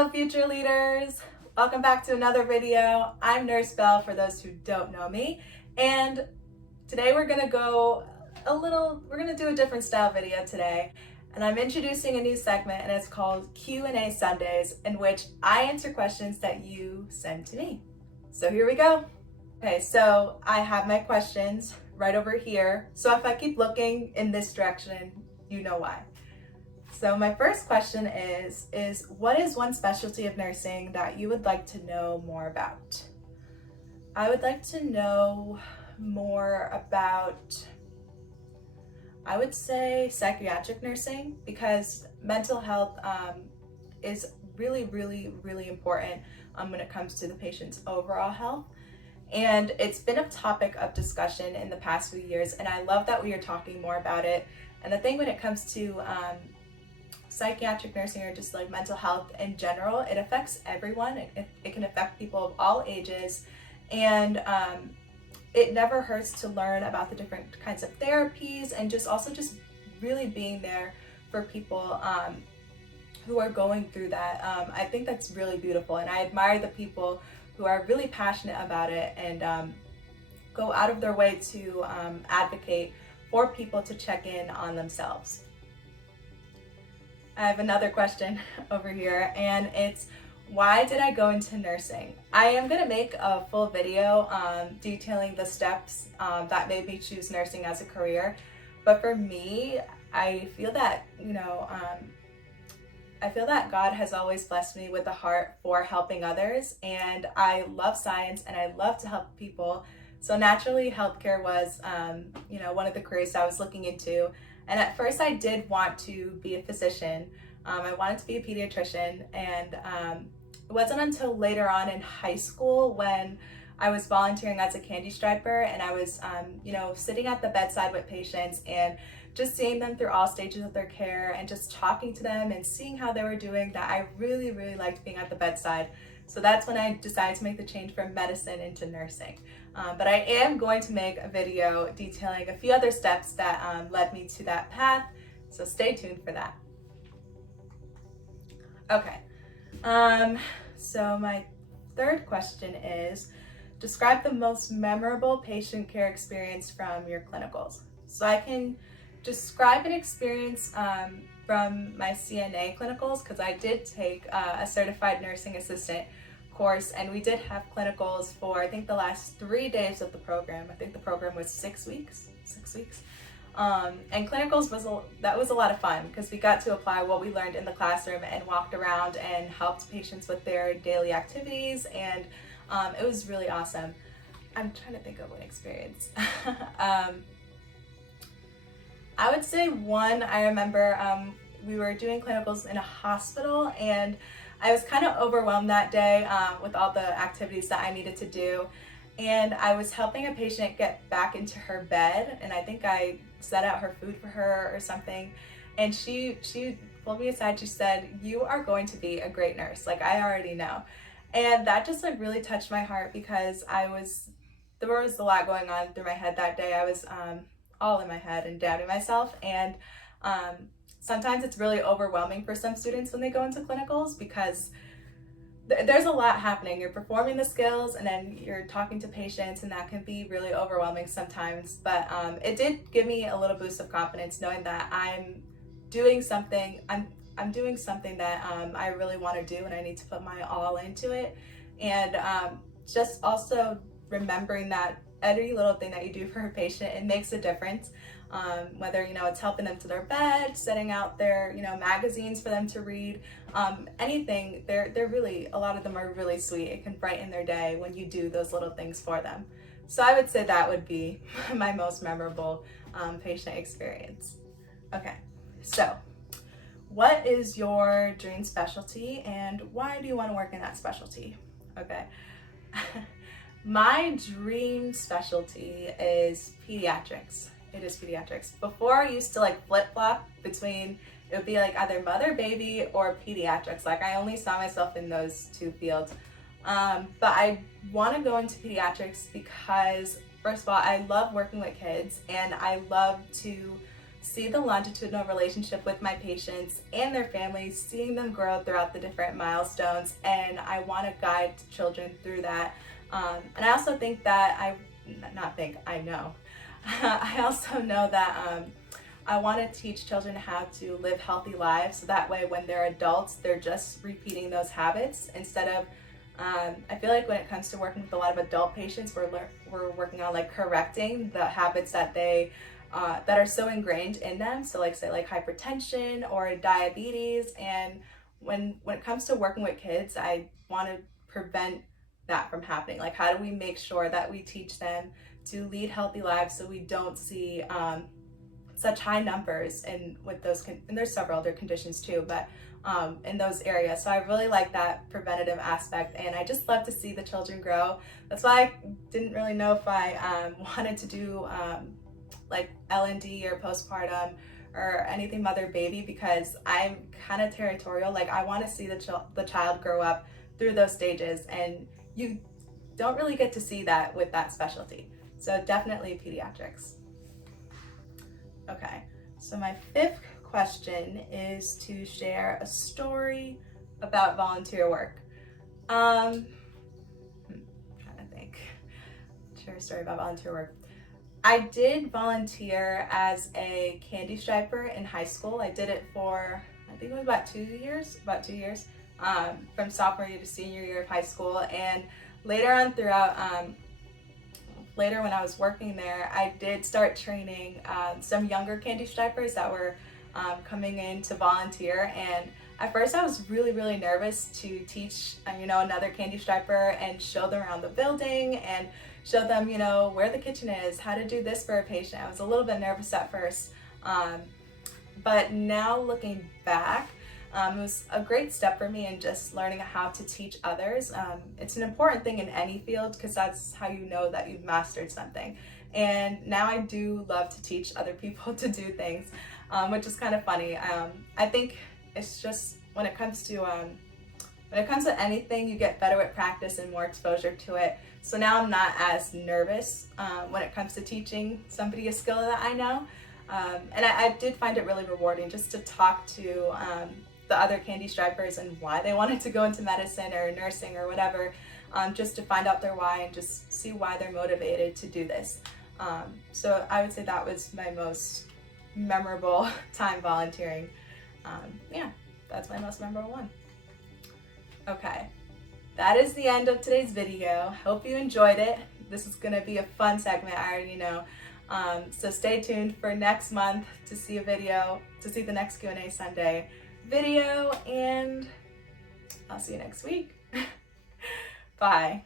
Hello, future leaders. Welcome back to another video. I'm Nurse Belle for those who don't know me. And today we're gonna do a different style video today. And I'm introducing a new segment and it's called Q&A Sundays, in which I answer questions that you send to me. So here we go. Okay, so I have my questions right over here. So if I keep looking in this direction, you know why. So my first question is what is one specialty of nursing that you would like to know more about? I would like to know more about, I would say, psychiatric nursing, because mental health is really important when it comes to the patient's overall health. And it's been a topic of discussion in the past few years, and I love that we are talking more about it. And the thing when it comes to psychiatric nursing, or just like mental health in general, it affects everyone. It can affect people of all ages, and it never hurts to learn about the different kinds of therapies, and just really being there for people who are going through that. I think that's really beautiful, and I admire the people who are really passionate about it and go out of their way to advocate for people to check in on themselves. I have another question over here, and it's, why did I go into nursing? I am going to make a full video detailing the steps that made me choose nursing as a career. But for me, I feel that, I feel that God has always blessed me with a heart for helping others, and I love science and I love to help people. So naturally, healthcare was, one of the careers I was looking into. And at first I did want to be a physician. I wanted to be a pediatrician, and it wasn't until later on in high school when I was volunteering as a candy striper, and I was, sitting at the bedside with patients and just seeing them through all stages of their care and just talking to them and seeing how they were doing, that I really liked being at the bedside. So that's when I decided to make the change from medicine into nursing. But I am going to make a video detailing a few other steps that led me to that path, so stay tuned for that. Okay, so my third question is, describe the most memorable patient care experience from your clinicals. So I can describe an experience from my CNA clinicals, because I did take a certified nursing assistant course, and we did have clinicals for, I think, the last 3 days of the program. I think the program was 6 weeks. And clinicals was a lot of fun, because we got to apply what we learned in the classroom and walked around and helped patients with their daily activities, and it was really awesome. I'm trying to think of one experience. I would say one, I remember we were doing clinicals in a hospital, and I was kind of overwhelmed that day with all the activities that I needed to do. And I was helping a patient get back into her bed, and I think I set out her food for her or something. And she pulled me aside. She said, "You are going to be a great nurse. Like, I already know." And that just really touched my heart, because there was a lot going on through my head that day. I was all in my head and doubting myself. And sometimes it's really overwhelming for some students when they go into clinicals, because there's a lot happening. You're performing the skills and then you're talking to patients, and that can be really overwhelming sometimes. But it did give me a little boost of confidence, knowing that I'm doing something that I really want to do, and I need to put my all into it. And just also remembering that every little thing that you do for a patient, it makes a difference. Whether it's helping them to their bed, setting out their magazines for them to read, anything. They're really, a lot of them are really sweet. It can brighten their day when you do those little things for them. So I would say that would be my most memorable patient experience. Okay, so what is your dream specialty, and why do you want to work in that specialty? Okay. My dream specialty is pediatrics. It is pediatrics. Before, I used to flip-flop between, it would be either mother, baby, or pediatrics. I only saw myself in those two fields. But I want to go into pediatrics because, first of all, I love working with kids, and I love to see the longitudinal relationship with my patients and their families, seeing them grow throughout the different milestones, and I want to guide children through that. And I also think that I know. I also know that I want to teach children how to live healthy lives, so that way when they're adults, they're just repeating those habits instead of, I feel like when it comes to working with a lot of adult patients, we're working on like correcting the habits that that are so ingrained in them. So like say like hypertension or diabetes. And when it comes to working with kids, I want to prevent that from happening. Like, how do we make sure that we teach them to lead healthy lives so we don't see such high numbers and there's several other conditions too, but in those areas. So I really like that preventative aspect, and I just love to see the children grow. That's why I didn't really know if I wanted to do like L&D or postpartum or anything mother baby, because I'm kind of territorial. Like, I want to see the child grow up through those stages, and you don't really get to see that with that specialty. So definitely pediatrics. Okay, so my fifth question is to share a story about volunteer work. Trying to think. Share a story about volunteer work. I did volunteer as a candy striper in high school. I did it for, I think it was about 2 years, from sophomore year to senior year of high school. And later on later when I was working there, I did start training some younger candy stripers that were coming in to volunteer. And at first I was really, really nervous to teach, another candy striper and show them around the building and show them, where the kitchen is, how to do this for a patient. I was a little bit nervous at first. But now looking back, it was a great step for me in just learning how to teach others. It's an important thing in any field, because that's how you know that you've mastered something. And now I do love to teach other people to do things, which is kind of funny. I think it's just when it comes to anything, you get better with practice and more exposure to it. So now I'm not as nervous when it comes to teaching somebody a skill that I know. And I did find it really rewarding just to talk to the other candy stripers and why they wanted to go into medicine or nursing or whatever, just to find out their why and just see why they're motivated to do this. So I would say that was my most memorable time volunteering. Yeah, that's my most memorable one. Okay, that is the end of today's video. Hope you enjoyed it. This is gonna be a fun segment, I already know. So stay tuned for next month to see the next Q&A Sunday video, and I'll see you next week. Bye.